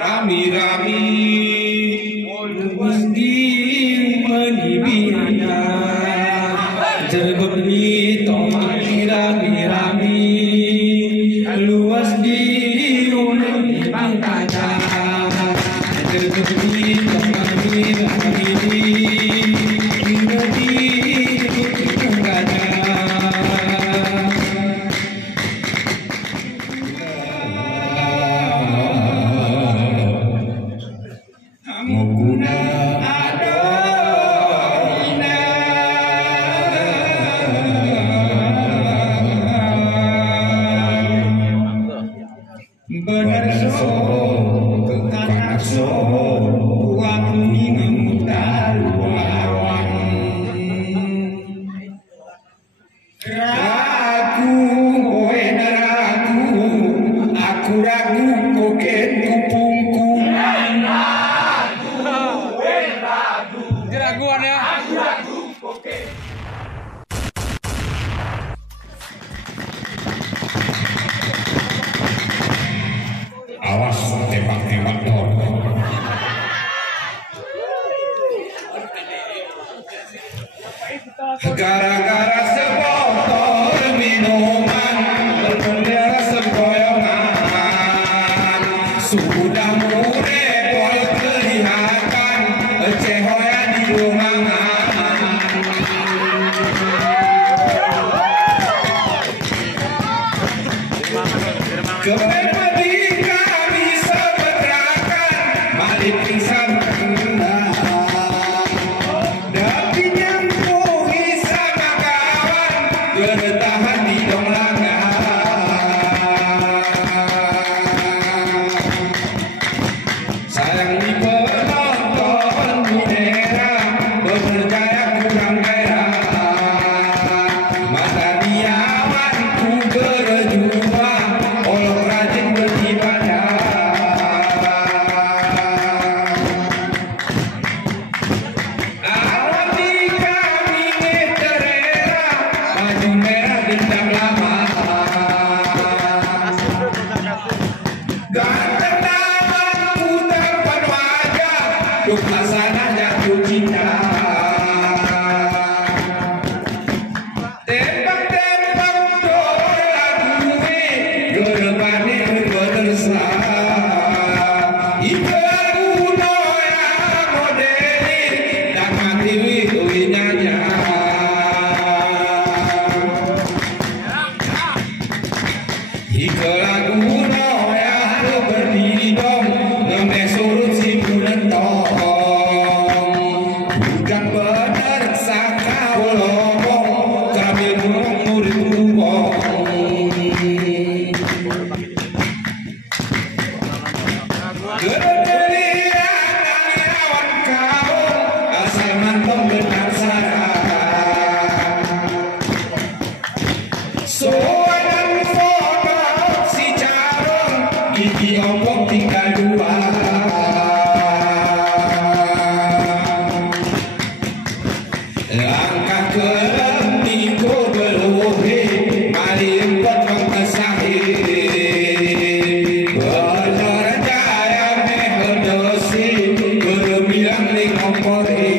Rami-rami meski menibia terberi tomak rami-rami luas di pantai terberi tomak rami-rami Awas tembak-tembak dong. Gara-gara sebotol minuman berbendera semboyongan sudah murepol kelihatan cehoya di ruangan. Kepepedi kami sebeterakan balik pingsan tapi nyampungi sama kawan geretahan di donglangan. Sayang di penonton minera bekerjaya kurang gairah mata diawan ku berjuang olok rajin beribadah. Awan di kami ngeterera baju merah dendam lama ganteng naman putar pan wajah duk laksana jatuh cinta. Tembak-tembak doa gue gerebane bertersa ike lagu noya modeli dan mati winyanya ike lagu noya berdiri dong ngemeh surut si bulan tong bukan bener sakau lomong kamil burung murid rubong. Gederian angirawan kau asal mantong benar sarang soalan foto si carong gigi ompong tinggal dua. Langkah ke minggu beluhi mari empat mengkesahi bener jaya meherdosi berbilang di kompori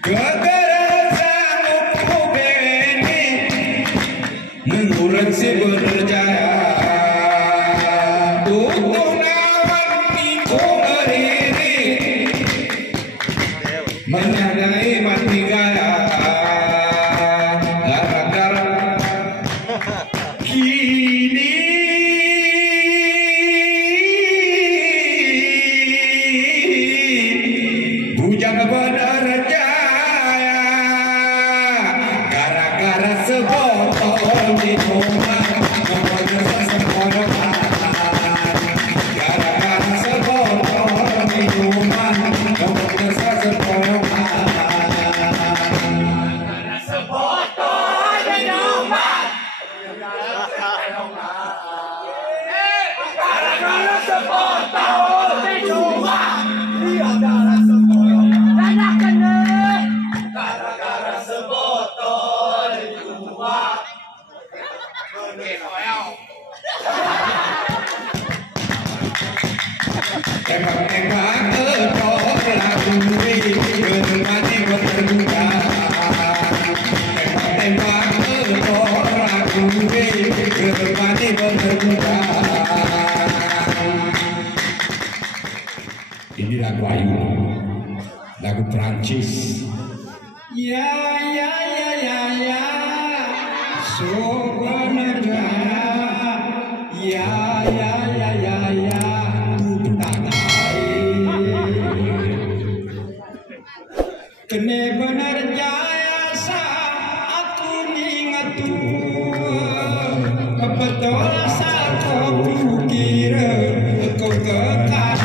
kegerasan uku beni menguran si berjaya tutup nawan minggu ngeriri menyadai mati gaya Ini lagu Ayu, lagu Prancis. Ya ya ya ya ya, sebenarnya ya ya ya ya ya, tak kene bener jaya sa aku ingat tuh betul sa kau kira kau kekasih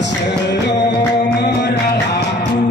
Selalu meralaku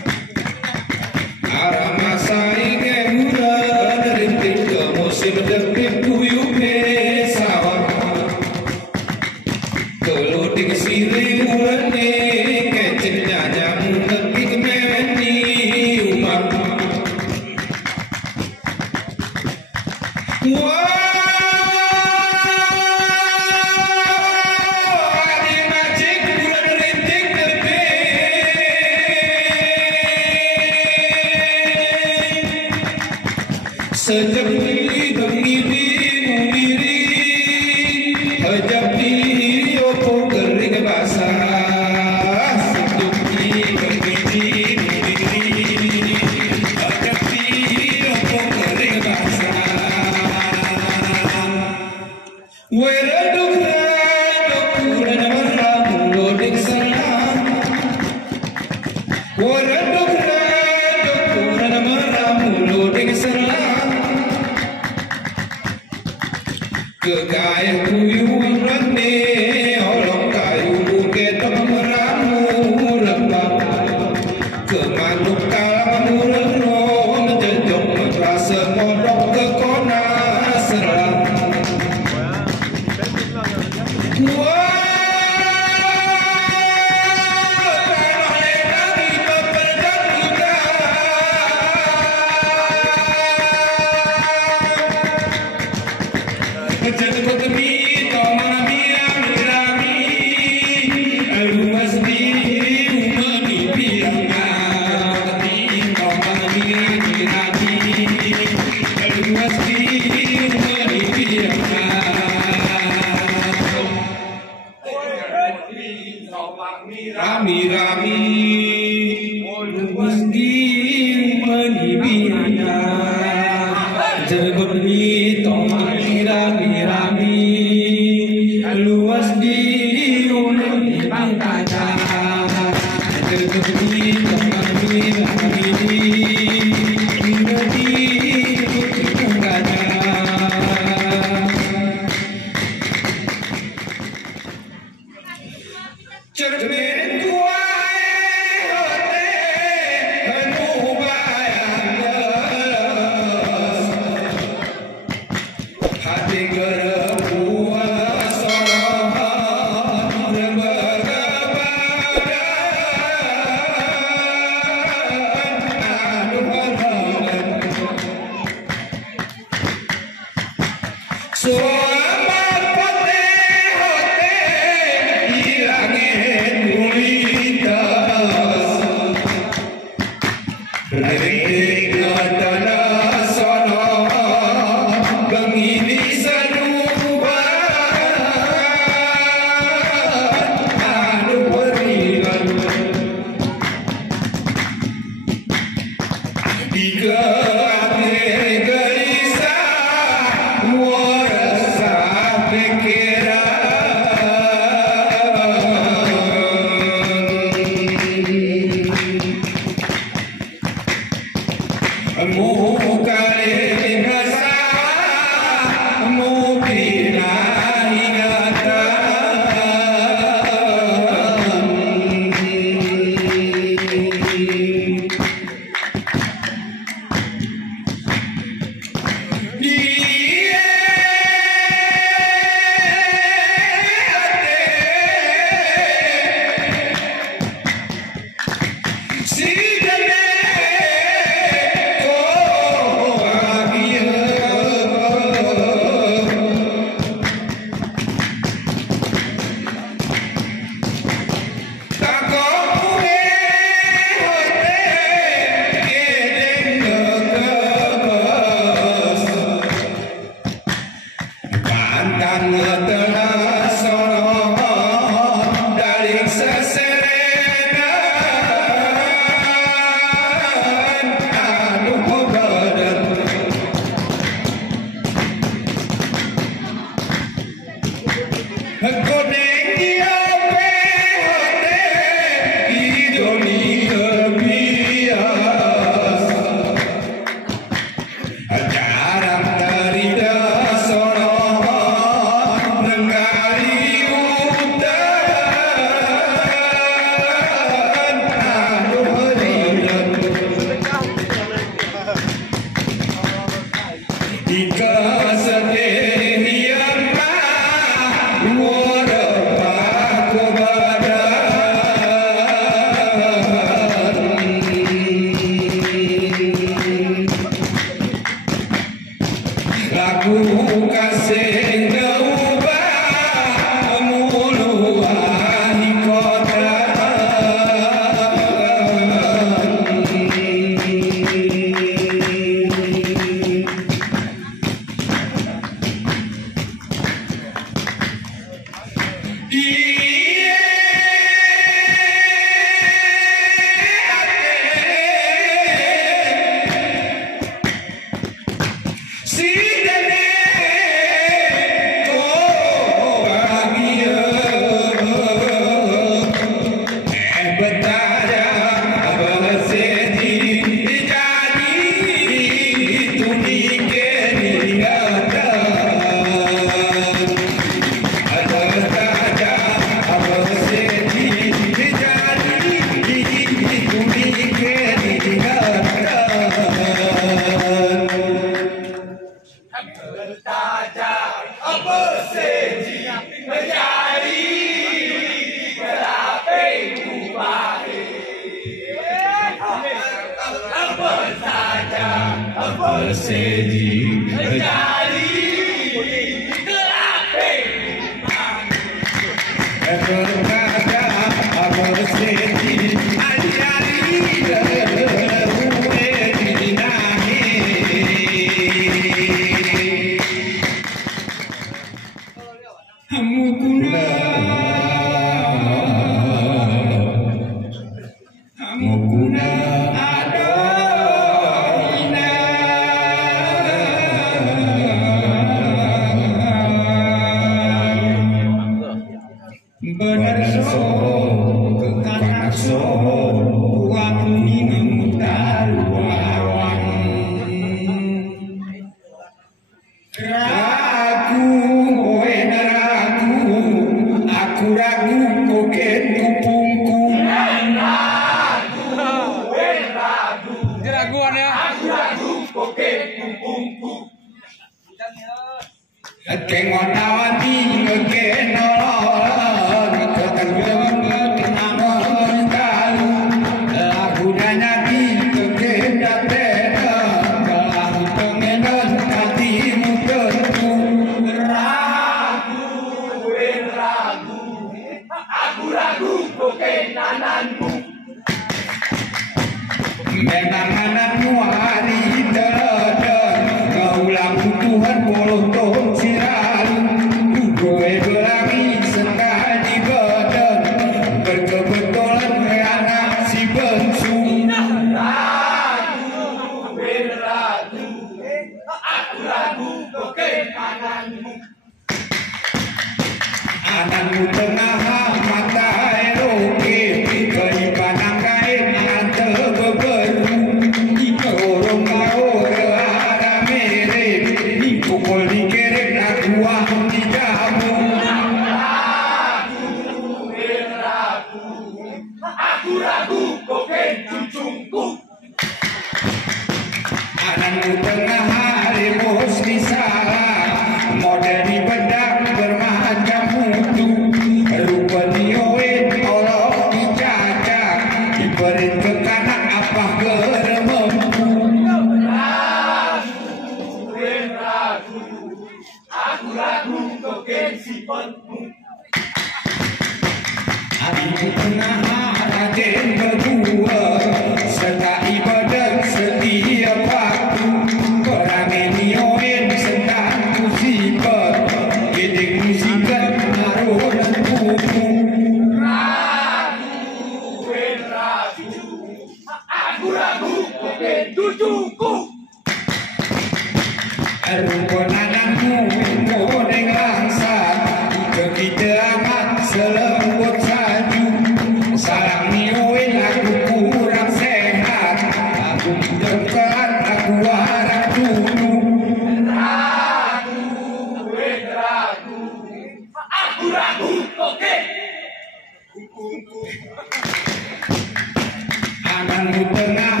Tengah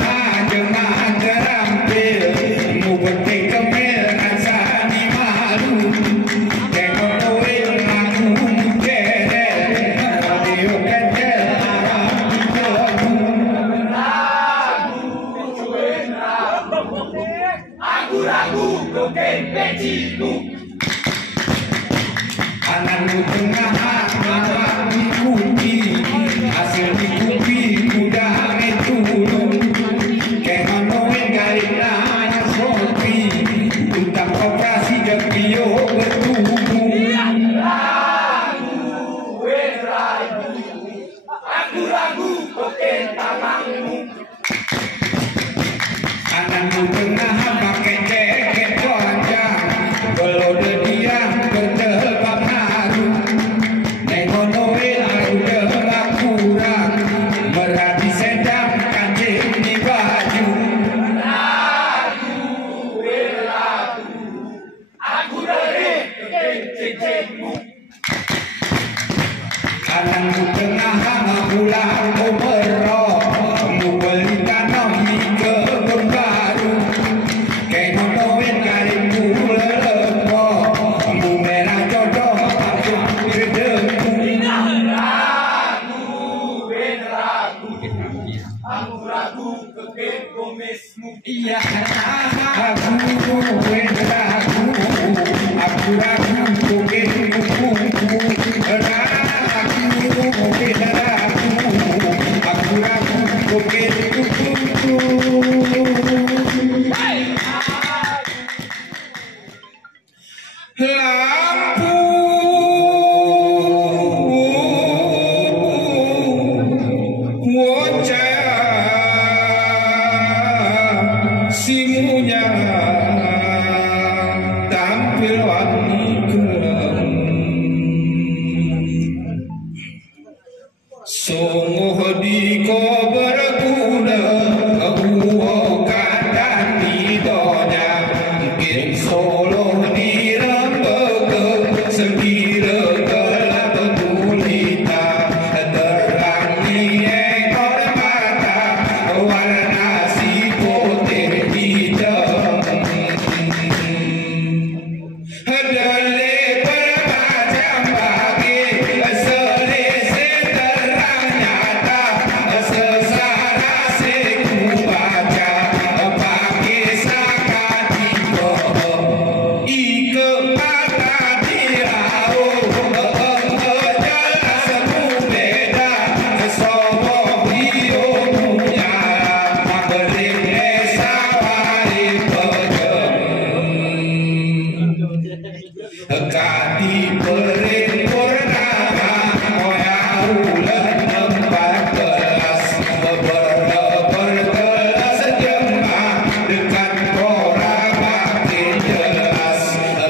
jemaah terampil, mu penting kemil rasa ragu koken peciku. Anakmu tengah malam diikuti, hasil dikupi udah turun. Kemanoin karena sopi, utang operasi jepio bertubuh. Aku ragu koken tanganmu. Anakmu tengah pakai jaket panjang, kalau dia berjilbab haru. Nengonoin aku dah kurang, merati sedang kancing di baju. Ragu, aku dari cecekmu. Anakmu tengah pulang umroh, mu beli tanah di kebun baru. Kengonoin karimu lelepo, mu merah jodoh langsung redengku. Aku ragu keken komismu. Iya, aku ragu, aku ragu keken kukuku. Aku ragu koken kukuku. Lampu wajah simunya tampil warni gelap. Sungguh di kau berguna, aku kata tidaknya. Mungkin solo di lembaga sendiri gelap gulita, terangi ekor mata warna si putih hitam. Dale bermacam bagi selesai terang nyata, sesara seku baca pakai sakati bohong. Ike mata dirau jelas berbeda, semua hidup punya beri sawari pejam. Kati beri purnama Moya ulan 14 bergelas jemaah dekat kora makin jelas.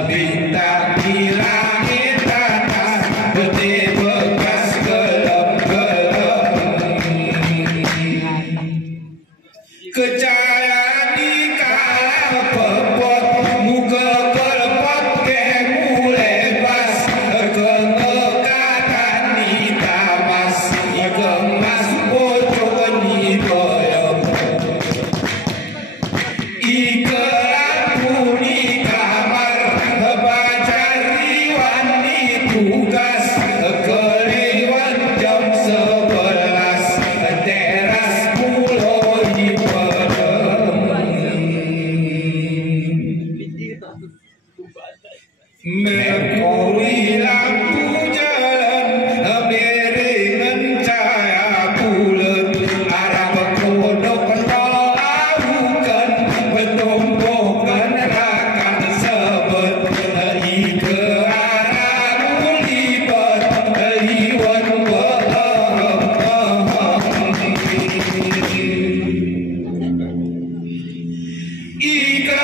Bintang di langit atas putih bekas gelap-gelap. Kejayaan di kala pepot, muka kelepot kemu lebas. Kengekatan di tamas, kemas bocor di boyong. Ike lampu di kamar, baca riwan di tugas. Keliwan jam 11, teras mulai padam. Merkuri lampu jalan, berikan cahaya bulan. Arah kodok tolaukan, bertumpukan rakan sebet. Ike arah libat, liwan Ike